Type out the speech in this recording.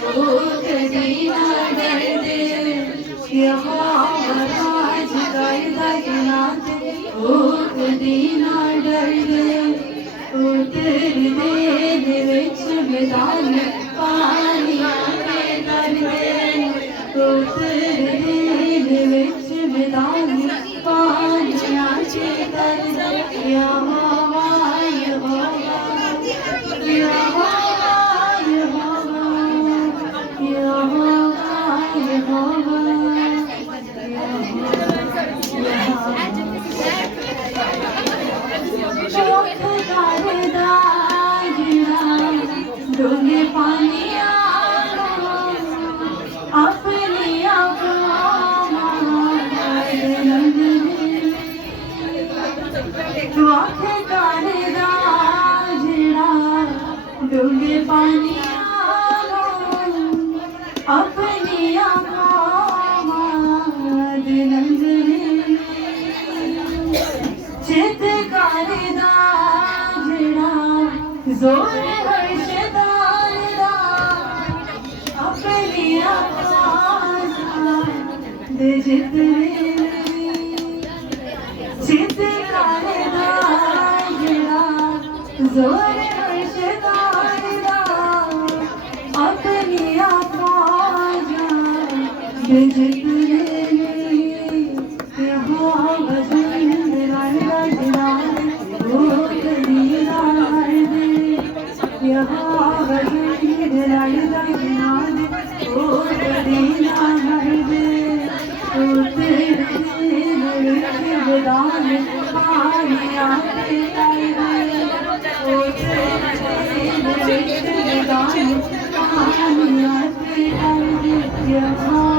कदीना दर्द यहाँ बराज कर नाथ कदीना दर्द उतर दे विच मैदान पानिया के दर्द उतर दे विच मैदान पानिया के दर्द यहाँ डोंगे पानिया अपनी डोंगे पानिया अपनी चित करदा जड़ा जोर हर्षदार दा अपनी दे जितने चित करदा जड़ा जोर हर्षदार दा अपनी दे जितने Yeah.